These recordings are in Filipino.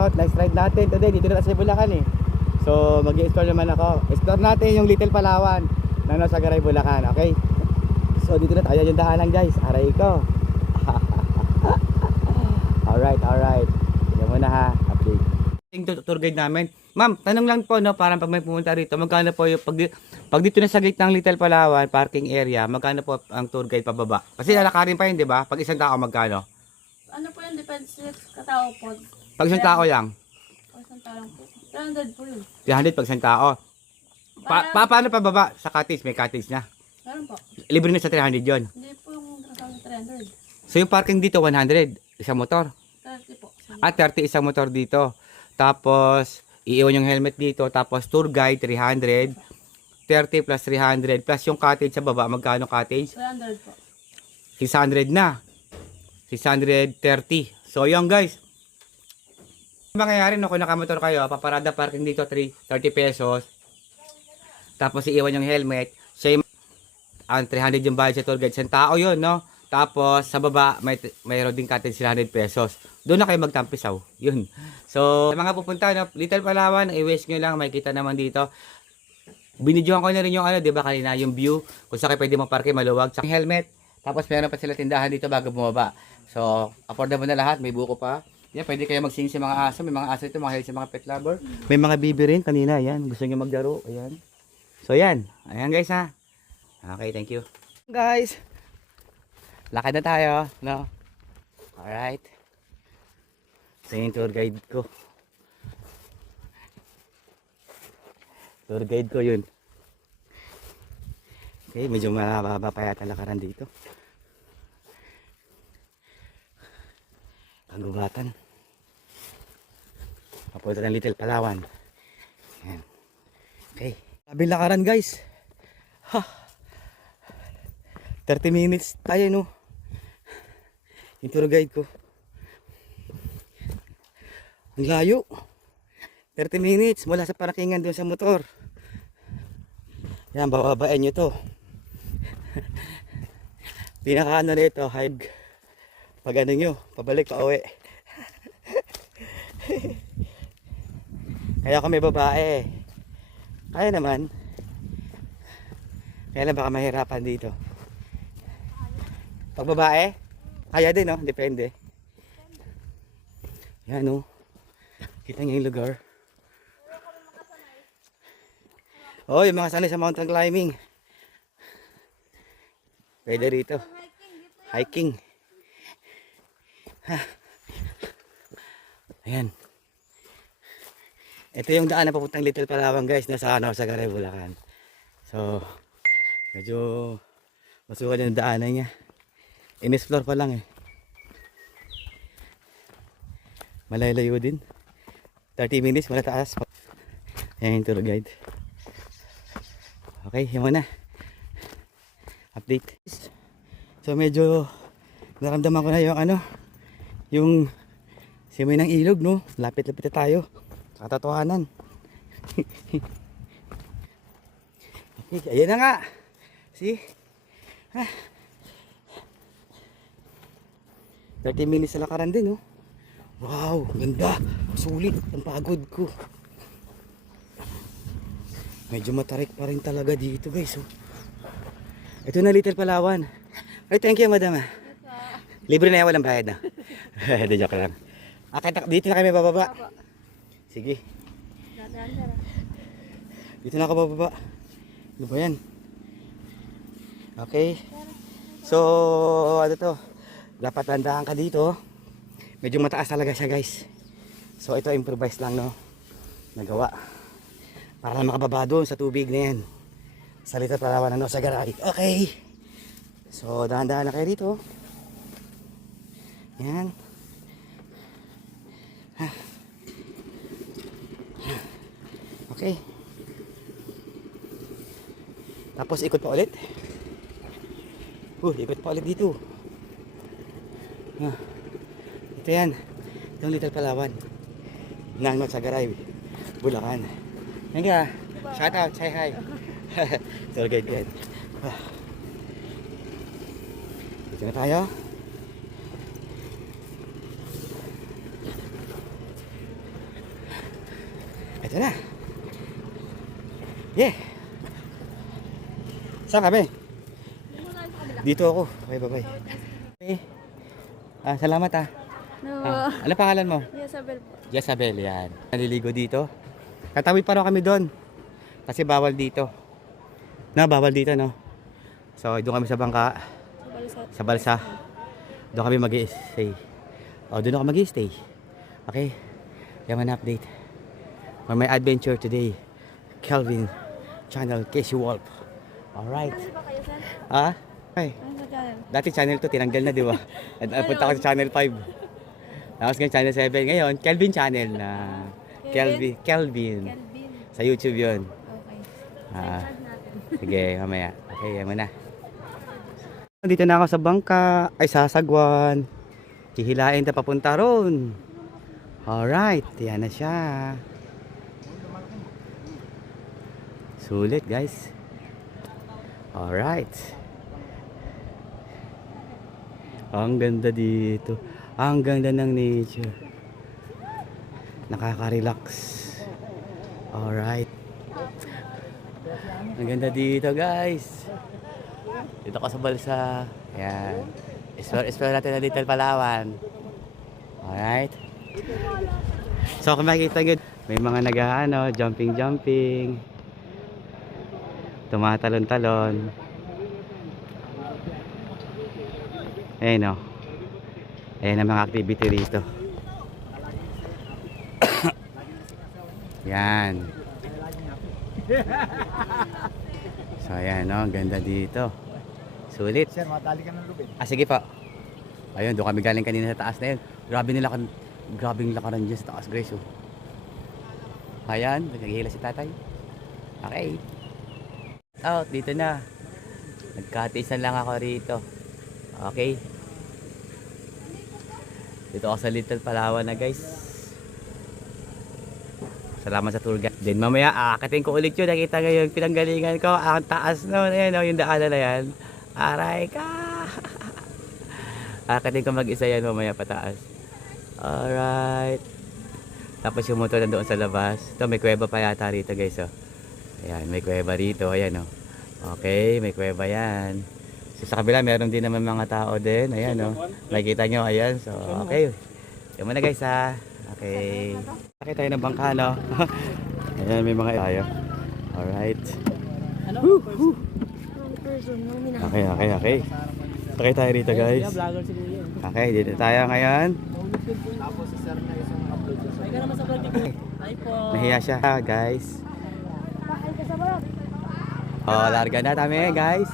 out. Nice ride natin today. Dito na sa Bulacan eh. So mag-i-explore naman ako. Explore natin yung Little Palawan ng Nosagaray, Bulacan. Okay? So dito na tayo yung daanan guys. Aray ko. Alright. Tignan mo na ha. Update. Yung tour guide namin. Ma'am, tanong lang po no, parang pag may pumunta rito, magkano po yung pag dito na sa gate ng Little Palawan parking area, magkano po ang tour guide pababa? Kasi lalakarin pa yun, di ba? Pag isang tao magkano? Ano po yun, depends sa katao po. Pag isang tao lang, O isang tao lang po. 300 po yun. 300 pag isang tao. Paano pababa? Sa cottage, may cottage na. Meron po. Libre na sa 300 yon. Hindi po yung kasama sa 300. So yung parking dito 100, isang motor. 30 po. At 30 isang motor dito. Tapos iiwan yung helmet dito, tapos tour guide 300, 30 plus 300 plus yung cottage sa baba. Magkano cottage? 300 po. 600 na. 630. So yun guys. Mangyayari no, kung nakamotor kayo, paparada parking dito 30 pesos. Tapos iiwan yung helmet. Siya yung 300 yung bayad sa tour guide. Isang tao yun, no? Tapos sa baba, mayroon din cottage 100 pesos. Doon na kayo magtampisaw. Yun. So, sa mga pupunta, no? Little Palawan, i-wish nyo lang, makikita naman dito. Binidyohan ko na rin yung ano, di ba kanina, yung view. Kung saan kayo pwede maparke, maluwag. Sa helmet. Tapos meron pa sila tindahan dito bago bumaba. So, affordable na lahat. May buko pa. Yan, pwede kayo magsing sa mga aso. May mga aso ito, mga sa mga pet lover. May mga bibi rin kanina. Yan, gusto nyo maglaro. Ayan. So, yan. Ayan guys ha. Okay, thank you. Guys. Lakad na tayo, no? Alright. So yung tour guide ko. Tour guide ko yun. Okay, medyo mababa pa yata lakaran dito. Kagubatan. Papunta ng Little Palawan. Ayan. Okay. Sabi lakaran guys. Ha. 30 minutes tayo no. Yung tour guide ko. Ang layo. 30 minutes mula sa parkingan doon sa motor. Yan, bababain nyo to. Pinaka ano nito, hike. Pag ano nyo, pabalik pa uwi. Kaya kung may babae, kaya naman. Kaya lang baka mahirapan dito. Pag babae, kaya din, no? Depende. Yan, no? Kita niyo yung lugar. Oh, yung mga sanay sa mountain climbing. Pwede rito. Hiking. Ayan. Ito yung daan na papuntang Little Palawan, guys. Nasa Nosagaray, Bulacan. So, medyo masukan yung daanan niya. In-explore pa lang eh. Malalayo din. 30 minutes, malataas. Ayan yung tour guide. Okay, yun muna. Update. So medyo naramdaman ko na yung ano, yung simoy ng ilog, no? Lapit-lapit na tayo. Katotohanan. Okay, ayan na nga. See? 30 minutes na lakaran din, oh. Wow, ganda. Sulit ang pagod ko. Medyo matarik pa rin talaga dito, guys, oh. Ito na Little Palawan. Ay, thank you, madam. Libre na yan, walang bayad na. De joke lang. Dito na kami bababa. Sige. Dito na ako bababa. Ano ba yan? Okay. So, ano to? Dapat tandaan ka dito. Medyo mataas talaga siya, guys. So ito improvise lang, no, nagawa para makababa doon sa tubig na yan sa Little Palawan ng Nosagaray. Okay. So dahan-dahan na kayo dito. Yan. Okay. Tapos ikot pa ulit. Ikot pa ulit dito. Ito yan, yung Little Palawan ng Nosagaray, Bulacan. Yan ka, shout out, say hi. Tour guide yan. Dito na tayo. Ito na. Yeah. Saan kami? Dito ako. Okay, bye-bye. Okay. Salamat ah. No. Ano pangalan mo? Isabel po. Jezabel, yan. Naliligo dito. Tatawid pa raw kami doon. Kasi bawal dito. No, bawal dito, no? So, doon kami sa bangka. Sa balsa. Doon kami mag-i-stay. Doon ako mag-i-stay. Okay? Yan an update. For my adventure today. Kelvin Channel, Casey Wolf. Alright. Okay. Ano sa channel? Dati channel 2, tinanggal na, di ba? Punta ako sa channel 5. Tapos ngayon channel 7. Ngayon, Kelvin Channel na. Kelvin. Kelvin. Sa YouTube yun. Okay. Ah, sige, mamaya. Okay, yan muna. Dito na ako sa bangka. Ay, sa Sagwan. Hihilain na papunta ron. Alright, yan na siya. Sulit, guys. Alright. Ang ganda dito. Ang ganda ng nature. Nakaka-relax. Alright. Ang ganda dito, guys. Dito ako sa balsa. Ayan. Explore natin na Little Palawan. Alright. So kung makikita nyo, may mga jumping. Tumatalon-talon. Ayan o. Ayan ang mga activity rito. Yan. So ayan o, ang ganda dito. Sulit. Sir, matali ka ng lubid. Sige pa. Ayun, doon kami galing kanina sa taas na yun. Grabing lakaran dyan sa taas, Grace. Ayan, naghihila si tatay. Okay. Dito na. Nagkatisan lang ako rito. Okay. Dito ako sa Little Palawan na, guys. Salamat sa tour guide. Then mamaya, aakatin ko ulit yun. Nakita nga yung pinanggalingan ko. Ang taas na. Ayan, yung daanan na yan. Aray ka! Aakatin ko mag-isa yan mamaya pataas. Alright. Tapos yung motor nandoon sa labas. Ito, may kuweba pa yata rito, guys. Ayan, may kuweba rito. Ayan, Okay, may kuweba yan. So, sa kabila, meron din naman mga tao din. Ayan, Nakikita nyo, ayan. So, okay. Yan muna, guys, Okay. Sakit tayo ng bangka, Ayan, may mga tayo. Alright. Okay. Sakay tayo rito, guys. Okay, dito tayo ngayon. Tapos si sir na isang upload. Ay, ka naman sa vlog niyo. Ay po. Nahiya siya, guys. Larga na kami, guys.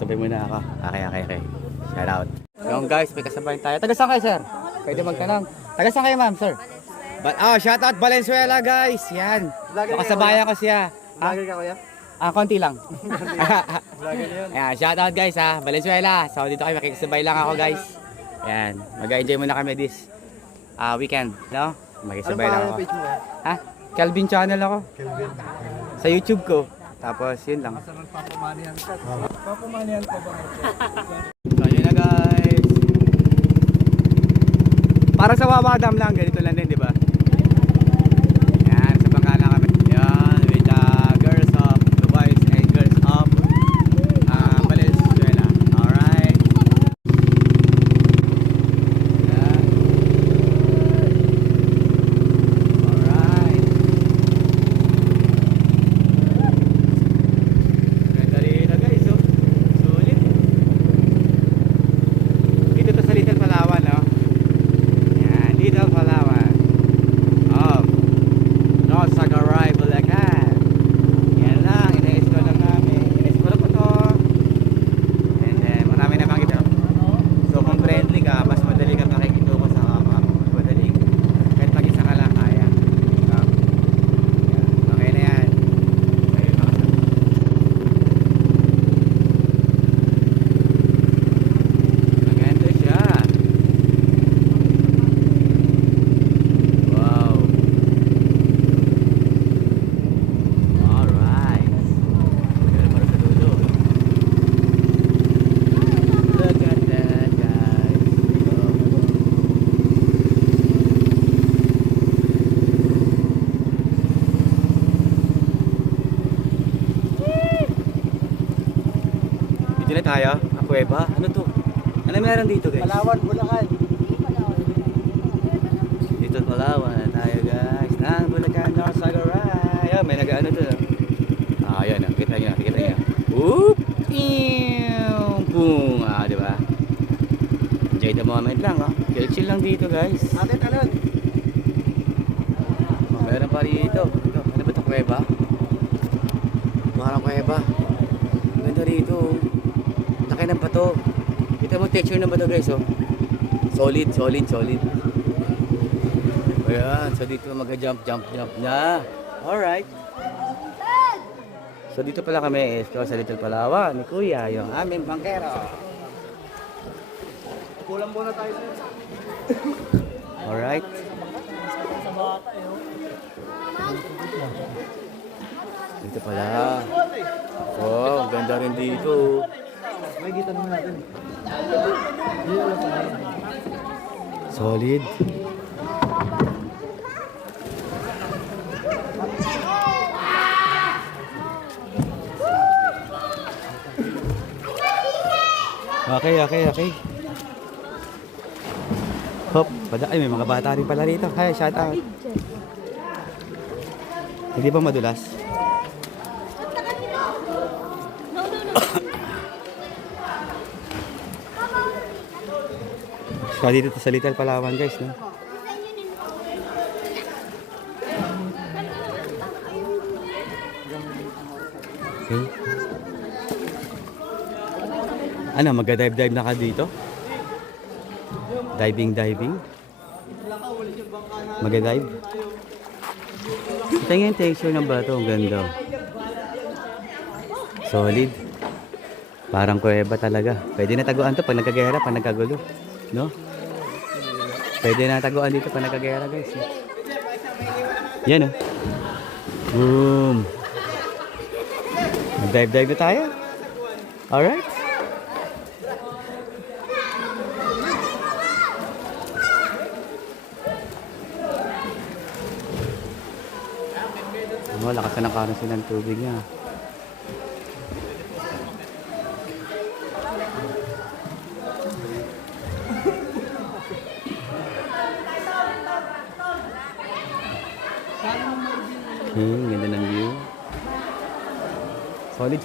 Sabay muna ako. Okay. Shout out. Yung guys, may kasabay tayo. Taga saan kayo, sir? Pwede magtanong. Taga saan kayo, ma'am, sir? Shout out Valenzuela, guys. Yan. Makasabayan ko siya. Vlogger ka, kuya? Konti lang. Vlogger yun. Ayan, shout out guys Valenzuela. So dito kayo makikisabay lang ako, guys. Ayan, mag-enjoy muna kami this weekend, no? Makikisabay lang ako. Page mo, Kelvin Channel ako. Kelvin. Sa YouTube ko. Tapos yun lang. Basta nagpapamanihan ka. Papamanihan ka ba? So yun na, guys. Para sa Wawa Dam lang, ganito lang din, di ba? Yan, sa Bangala kami. Yan, with the girls of Dubai and girls of Valenzuela. Alright. Yan. Alright. Ganda rin na, guys, Sulit. Dito to sa Little Palawan, Yan, Little Palawan. Dito na tayo, ang kuweba. Ano to? Ano meron dito guys? Palawan, Bulacan. Dito Palawan na tayo guys. Ng Bulacan, North Sagaray. Ayan, may nag-ano doon. Ah, ayan. Kita nyo. Oop! Boom! Ah, di ba? Enjoy the moment lang, oh. Chill lang dito guys. Atin, alon. Oh, meron pa rito. Ito, ano ba ito? Kuweba? Parang kuweba. Ganda rito. Oh. Laki ng bato. Kita mo texture ng bato guys, oh. Solid. Ayan, so dito mag-jump na. Alright. So dito pala kami sa Little Palawan ni Kuya, yung aming bangkero. Kulang muna tayo sa Alright. Sa bata eh. Dito pala. Oh, ang ganda rin dito. May kita naman natin. Solid. Okay. Hop, ay may mga bata rin pala rito. Hi, shout out. Hindi ba madulas? So dito sa Little Palawan guys, no? Okay. Ano, magda-dive na ka dito? Diving. Magda-dive. Ito yung texture ng bato, ang ganda. Solid. Parang kuweba talaga. Pwede na taguan to pag nagkagera, pag nagkagulo. No? Pwede na taguan dito pag nagkagera guys. Yan oh. Boom. Mag-dive na tayo. Alright. Oh, lakas na ng currency ng tubig niya. Okay, ganda ng view. Solid.